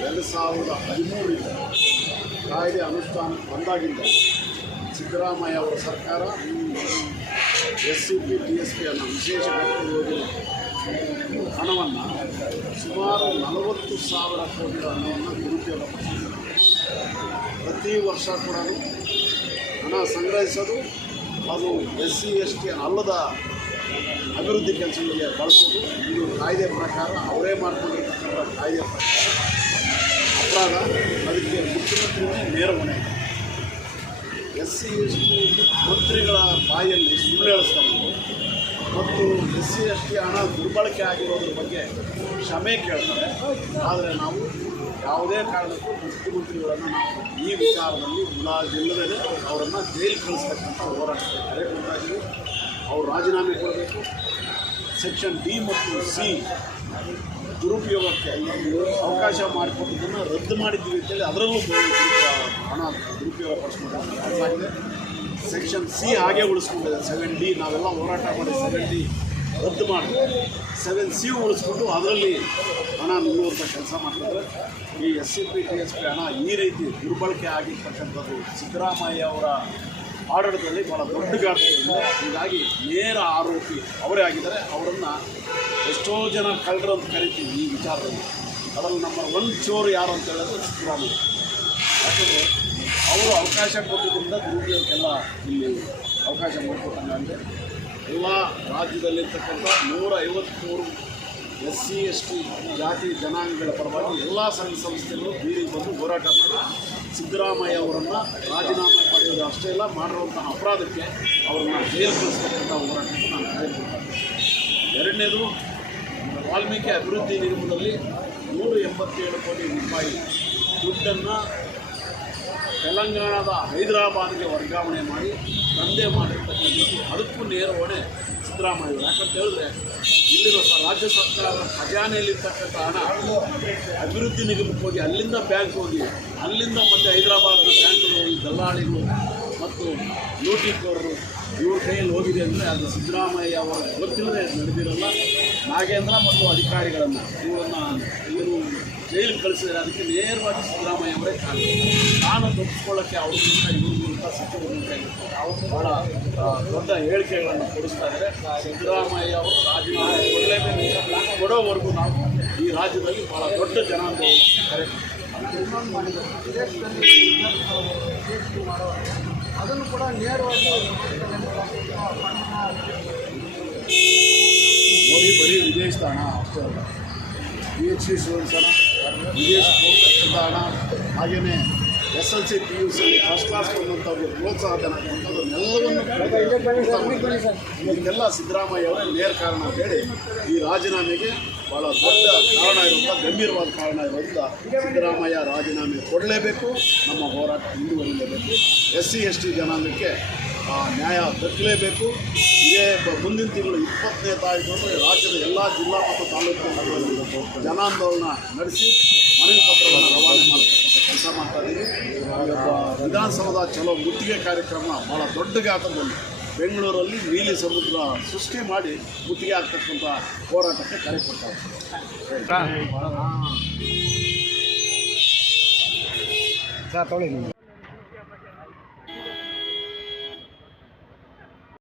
2013ರಿಂದ ಕಾಯ್ದೆ ಅನುಷ್ಠಾನ ಬಂದಾಗಿಂದ ಸಿದ್ದರಾಮಯ್ಯ ಅವರ ಸರ್ಕಾರ SCP TSP ಅನ್ನೋ ವಿಶೇಷ ಘಟಕ ಯೋಜನೆ ಹಣವನ್ನು ಸುಮಾರು 40,000 ಕೋಟಿ ಹಣವನ್ನು ದುರುಪಯೋಗ ಪಡಿಸಿದ್ದಾರೆ. ಪ್ರತಿ ವರ್ಷ ಕೂಡ ಹಣ ಸಂಗ್ರಹಿಸೋದು, ಅದು SC ST ಅಲ್ಲದ ಅಭಿವೃದ್ಧಿ ಕೆಲಸಗಳಿಗೆ ಬಳಸೋದು. ಇದು ಕಾಯ್ದೆ ಪ್ರಕಾರ ಅವರೇ ಮಾಡಿಕೊಂಡಿರ್ತಕ್ಕಂಥ ಕಾಯ್ದೆ ಪ್ರಕಾರ ಅಪರಾಧ. ಅದಕ್ಕೆ ಮುಖ್ಯಮಂತ್ರಿಗಳೇ ನೇರ ಹೊಣೆ. SC ST ಮಂತ್ರಿಗಳ ಬಾಯಲ್ಲಿ ಸುಳ್ಳು ಹೇಳಿಸ್ತಾರೆ ಮತ್ತು SC ST ಹಣ ದುರ್ಬಳಕೆ ಆಗಿರೋದ್ರ ಬಗ್ಗೆ ಕ್ಷಮೆ ಕೇಳ್ತಾರೆ. ಆದರೆ ನಾವು ಯಾವುದೇ ಕಾರಣಕ್ಕೂ ಮುಖ್ಯಮಂತ್ರಿಗಳನ್ನು ನಾವು ಈ ವಿಚಾರದಲ್ಲಿ ಮುಲಾಜಿಲ್ಲದೇ ಅವರನ್ನು ಜೈಲು ಕಳಿಸ್ತಕ್ಕಂಥ ಹೋರಾಟಕ್ಕೆ ಕರೆ ಕೊಡ್ತಾಯಿದ್ದೀವಿ. ಅವರು ರಾಜೀನಾಮೆ ಕೊಡಬೇಕು. ಸೆಕ್ಷನ್ D ಮತ್ತು C ದುರುಪಯೋಗಕ್ಕೆ ಅವಕಾಶ ಮಾಡಿಕೊಟ್ಟಿದ್ದನ್ನು ರದ್ದು ಮಾಡಿದ್ದೀವಿ ಅಂತೇಳಿ ಅದರಲ್ಲೂ ಹಣ ದುರುಪಯೋಗ ಪಡಿಸ್ಕೊಂಡಾಗಿದೆ. ಸೆಕ್ಷನ್ C ಹಾಗೆ ಉಳಿಸ್ಕೊಂಡಿದೆ. 7D ನಾವೆಲ್ಲ ಹೋರಾಟ ಮಾಡಿ 7D ರದ್ದು ಮಾಡಿ 7C ಉಳಿಸ್ಕೊಂಡು ಅದರಲ್ಲಿ ಹಣ ನಿಲ್ಲುವಂಥ ಕೆಲಸ ಮಾಡ್ತಿದ್ದಾರೆ. ಈ SCP TSP ಹಣ ಈ ರೀತಿ ದುರ್ಬಳಕೆ ಆಗಿರ್ತಕ್ಕಂಥದ್ದು ಸಿದ್ದರಾಮಯ್ಯ ಅವರ ಆಡಳಿತದಲ್ಲಿ ಭಾಳ ದೊಡ್ಡ ಗಾತ್ರದಿಂದ. ಹೀಗಾಗಿ ನೇರ ಆರೋಪಿ ಅವರೇ ಆಗಿದ್ದಾರೆ. ಅವರನ್ನು ಎಷ್ಟೋ ಜನ ಕಳ್ಳರು ಅಂತ ಕರಿತೀವಿ ಈ ವಿಚಾರದಲ್ಲಿ. ಅದರಲ್ಲಿ ನಂಬರ್ 1 ಚೋರು ಯಾರು ಅಂತ ಹೇಳಿದ್ರೆ ಸಿದ್ದರಾಮಯ್ಯ. ಯಾಕಂದರೆ ಅವರು ಅವಕಾಶ ಕೊಟ್ಟಿದ್ದರಿಂದ ದುರುಪಯೋಗಕ್ಕೆಲ್ಲ ಇಲ್ಲಿ ಅವಕಾಶ ಮಾಡಿಕೊಟ್ಟಂಗೆ ಎಲ್ಲ ರಾಜ್ಯದಲ್ಲಿರ್ತಕ್ಕಂಥ 153 SC ST ಜಾತಿ ಜನಾಂಗಗಳ ಪರವಾಗಿ ಎಲ್ಲ ಸಂಘ ಸಂಸ್ಥೆಗಳು ಬೀದಿಗೆ ಬಂದು ಹೋರಾಟ ಮಾಡಿ ಸಿದ್ದರಾಮಯ್ಯ ಅವರನ್ನು ರಾಜೀನಾಮೆ ಪಡೆಯೋದು ಅಷ್ಟೇ ಇಲ್ಲ, ಮಾಡಿರುವಂಥ ಅಪರಾಧಕ್ಕೆ ಅವರನ್ನು ಜೈಲು ಕಳಿಸ್ತಕ್ಕಂಥ ಹೋರಾಟಕ್ಕೆ ನಾನು ಕರೆಕೊಡ್ತೇನೆ. ಎರಡನೇದು, ವಾಲ್ಮೀಕಿ ಅಭಿವೃದ್ಧಿ ನಿಗಮದಲ್ಲಿ 187 ಕೋಟಿ ರೂಪಾಯಿ ದುಡ್ಡನ್ನು ತೆಲಂಗಾಣದ ಹೈದರಾಬಾದ್ಗೆ ವರ್ಗಾವಣೆ ಮಾಡಿ ದಂಧೆ ಮಾಡಿರ್ತಕ್ಕಂಥದ್ದು. ಅದಕ್ಕೂ ನೇರ ಹೊಣೆ ಸಿದ್ದರಾಮಯ್ಯ. ಯಾಕಂತ ಹೇಳಿದ್ರೆ ಇಲ್ಲಿರೋ ರಾಜ್ಯ ಸರ್ಕಾರದ ಖಜಾನೆಯಲ್ಲಿರ್ತಕ್ಕಂಥ ಹಣ ಅಭಿವೃದ್ಧಿ ನಿಗಮಕ್ಕೆ ಹೋಗಿ ಅಲ್ಲಿಂದ ಬ್ಯಾಂಕ್ ಹೋಗಿ ಅಲ್ಲಿಂದ ಮತ್ತೆ ಹೈದರಾಬಾದ್ನ ಬ್ಯಾಂಕ್ಗಳು ಹೋಗಿ ದಲ್ಲಾಳಿಗಳು ಮತ್ತು ಲೂಟಿಕೋರರು ಇವ್ರ ಕೈಯಲ್ಲಿ ಹೋಗಿದೆ ಅಂದರೆ ಅದು ಸಿದ್ದರಾಮಯ್ಯ ಅವರ ಗೊತ್ತಿಲ್ಲದೆ ನಡೆದಿರಲ್ಲ. ನಾಗೇಂದ್ರ ಮತ್ತು ಅಧಿಕಾರಿಗಳನ್ನು ಇವರನ್ನು ಇವರು ಜೈಲು ಕಳಿಸಿದರೆ ಅದಕ್ಕೆ ನೇರವಾಗಿ ಸಿದ್ದರಾಮಯ್ಯ ಅವರೇ ಕಾರಣ. ನಾನು ತಪ್ಪಿಸ್ಕೊಳ್ಳೋಕ್ಕೆ ಅವ್ರಿಗಿಂತ ಇವ್ರಿಗಿಂತ ಸಚಿವರಿಗಿಂತ ಭಾಳ ದೊಡ್ಡ ಹೇಳಿಕೆಗಳನ್ನು ಕೊಡಿಸ್ತಾ ಇದ್ದಾರೆ. ಸಿದ್ದರಾಮಯ್ಯ ಅವರು ರಾಜೀನಾಮೆ ಕೊಡಲೇಬೇಕು. ಕೊಡೋವರೆಗೂ ನಾವು ಈ ರಾಜ್ಯದಲ್ಲಿ ಭಾಳ ದೊಡ್ಡ ಜನಾಂಗ ಕರೆ ಅದನ್ನು ಕೂಡ ನೇರವಾಗಿ ಮೋದಿ ಬರೀ ವಿದೇಶದ ಹಣ ಅಷ್ಟೇ ಅಲ್ಲ, PhD ಸ್ಟೂಡೆಂಟ್ಸ್ ಹಣ, ವಿದೇಶಕ್ಕೆ ಹೋಗ್ತಕ್ಕಂಥ ಹಣ, ಹಾಗೆಯೇ SLC PUC ಫಸ್ಟ್ ಕ್ಲಾಸ್ ಬಂದಂಥವ್ರಿಗೆ ಪ್ರೋತ್ಸಾಹ ಧನ ಇದಕ್ಕೆಲ್ಲ ಸಿದ್ದರಾಮಯ್ಯ ಅವರೇ ನೇರ ಕಾರಣ ಅಂತ ಹೇಳಿ ಈ ರಾಜೀನಾಮೆಗೆ ಭಾಳ ದೊಡ್ಡ ಕಾರಣ ಇರೋದ್ರಿಂದ, ಗಂಭೀರವಾದ ಕಾರಣ ಇರೋದ್ರಿಂದ ಸಿದ್ದರಾಮಯ್ಯ ರಾಜೀನಾಮೆ ಕೊಡಲೇಬೇಕು. ನಮ್ಮ ಹೋರಾಟ ಮುಂದುವರಿಯಲೇಬೇಕು. SC ST ಜನಾಂಗಕ್ಕೆ ನ್ಯಾಯ ದಕ್ಕಲೇಬೇಕು. ಇದೇ ಮುಂದಿನ ತಿಂಗಳು 20ನೇ ತಾರೀಕು ರಾಜ್ಯದ ಎಲ್ಲ ಜಿಲ್ಲಾ ಮತ್ತು ತಾಲೂಕುಗಳಲ್ಲಿ ಜನಾಂದೋಲನ ನಡೆಸಿ ಮನವಿ ಪತ್ರವನ್ನು ರವಾನೆ ಮಾಡತಕ್ಕಂಥ ಕೆಲಸ ಮಾಡ್ತಾ ಇದ್ದೀವಿ. ವಿಧಾನಸೌಧ ಚಲೋ ಮುತ್ತಿಗೆ ಕಾರ್ಯಕ್ರಮ ಭಾಳ ದೊಡ್ಡ ಗಾತ್ರದಲ್ಲಿ ಬೆಂಗಳೂರಲ್ಲಿ ನೀಲಿ ಸಮುದ್ರ ಸೃಷ್ಟಿ ಮಾಡಿ ಮುತ್ತಿಗೆ ಆಗ್ತಕ್ಕಂಥ ಹೋರಾಟಕ್ಕೆ ಕರೆ ಕೊಡ್ತಾರೆ.